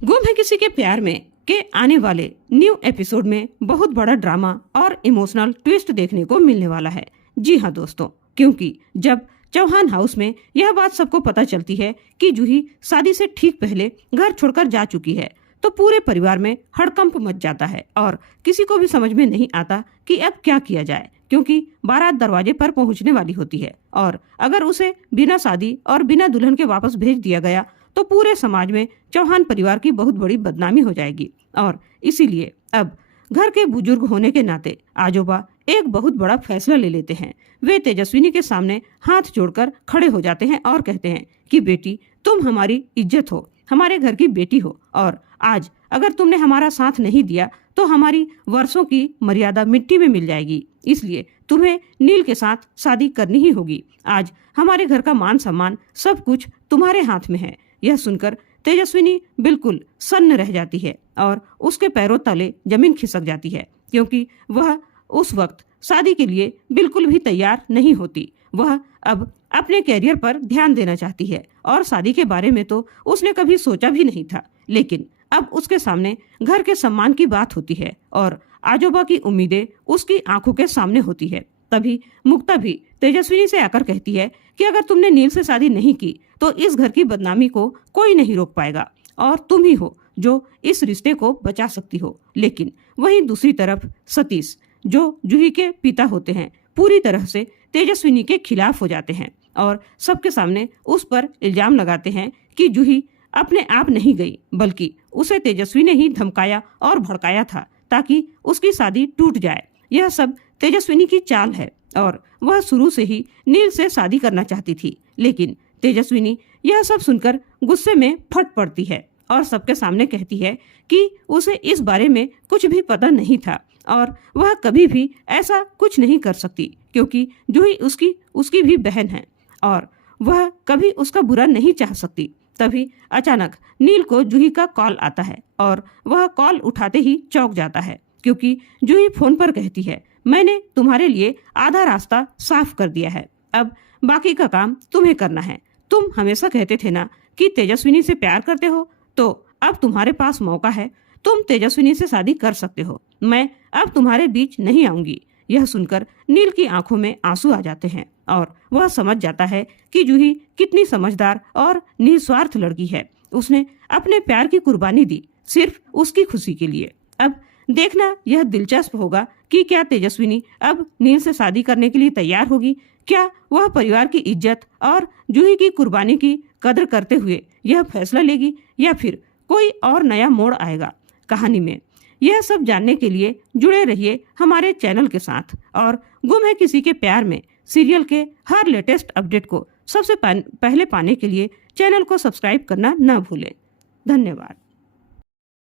गुम है किसी के प्यार में के आने वाले न्यू एपिसोड में बहुत बड़ा ड्रामा और इमोशनल ट्विस्ट देखने को मिलने वाला है। जी हाँ दोस्तों, क्योंकि जब चौहान हाउस में यह बात सबको पता चलती है कि जूही शादी से ठीक पहले घर छोड़कर जा चुकी है, तो पूरे परिवार में हड़कंप मच जाता है और किसी को भी समझ में नहीं आता कि अब क्या किया जाए, क्योंकि बारात दरवाजे पर पहुंचने वाली होती है और अगर उसे बिना शादी और बिना दुल्हन के वापस भेज दिया गया तो पूरे समाज में चौहान परिवार की बहुत बड़ी बदनामी हो जाएगी। और इसीलिए अब घर के बुजुर्ग होने के नाते आजोबा एक बहुत बड़ा फैसला ले लेते हैं। वे तेजस्विनी के सामने हाथ जोड़कर खड़े हो जाते हैं और कहते हैं कि बेटी, तुम हमारी इज्जत हो, हमारे घर की बेटी हो, और आज अगर तुमने हमारा साथ नहीं दिया तो हमारी वर्षों की मर्यादा मिट्टी में मिल जाएगी। इसलिए तुम्हें नील के साथ शादी करनी ही होगी। आज हमारे घर का मान सम्मान सब कुछ तुम्हारे हाथ में है। यह सुनकर तेजस्विनी बिल्कुल सन्न रह जाती है और उसके पैरों तले जमीन खिसक जाती है, क्योंकि वह उस वक्त शादी के लिए बिल्कुल भी तैयार नहीं होती। वह अब अपने कैरियर पर ध्यान देना चाहती है और शादी के बारे में तो उसने कभी सोचा भी नहीं था, लेकिन अब उसके सामने घर के सम्मान की बात होती है और आजोबा की उम्मीदें उसकी आंखों के सामने होती है। तभी मुक्ता भी तेजस्विनी से आकर कहती है कि अगर तुमने नील से शादी नहीं की तो इस घर की बदनामी को कोई नहीं रोक पाएगा और तुम ही हो जो इस रिश्ते को बचा सकती हो। लेकिन वहीं दूसरी तरफ सतीश, जो जूही के पिता होते हैं, पूरी तरह से तेजस्विनी के खिलाफ हो जाते हैं और सबके सामने उस पर इल्जाम लगाते हैं कि जूही अपने आप नहीं गई, बल्कि उसे तेजस्वी ने ही धमकाया और भड़काया था ताकि उसकी शादी टूट जाए। यह सब तेजस्विनी की चाल है और वह शुरू से ही नील से शादी करना चाहती थी। लेकिन तेजस्विनी यह सब सुनकर गुस्से में फट पड़ती है और सबके सामने कहती है कि उसे इस बारे में कुछ भी पता नहीं था और वह कभी भी ऐसा कुछ नहीं कर सकती, क्योंकि जूही उसकी भी बहन है और वह कभी उसका बुरा नहीं चाह सकती। तभी अचानक नील को जूही का कॉल आता है और वह कॉल उठाते ही चौंक जाता है, क्योंकि जूही फोन पर कहती है, मैंने तुम्हारे लिए आधा रास्ता साफ कर दिया है, अब बाकी का काम तुम्हें करना है। तुम हमेशा कहते थे ना कि तेजस्विनी से प्यार करते हो, तो अब तुम्हारे पास मौका है, तुम तेजस्विनी से शादी कर सकते हो। मैं अब तुम्हारे बीच नहीं आऊंगी। यह सुनकर नील की आंखों में आंसू आ जाते हैं और वह समझ जाता है कि जूही कितनी समझदार और निस्वार्थ लड़की है। उसने अपने प्यार की कुर्बानी दी सिर्फ उसकी खुशी के लिए। अब देखना यह दिलचस्प होगा कि क्या तेजस्विनी अब नील से शादी करने के लिए तैयार होगी। क्या वह परिवार की इज्जत और जूही की कुर्बानी की कदर करते हुए यह फैसला लेगी, या फिर कोई और नया मोड़ आएगा कहानी में। यह सब जानने के लिए जुड़े रहिए हमारे चैनल के साथ और गुम है किसी के प्यार में सीरियल के हर लेटेस्ट अपडेट को सबसे पहले पाने के लिए चैनल को सब्सक्राइब करना न भूलें। धन्यवाद।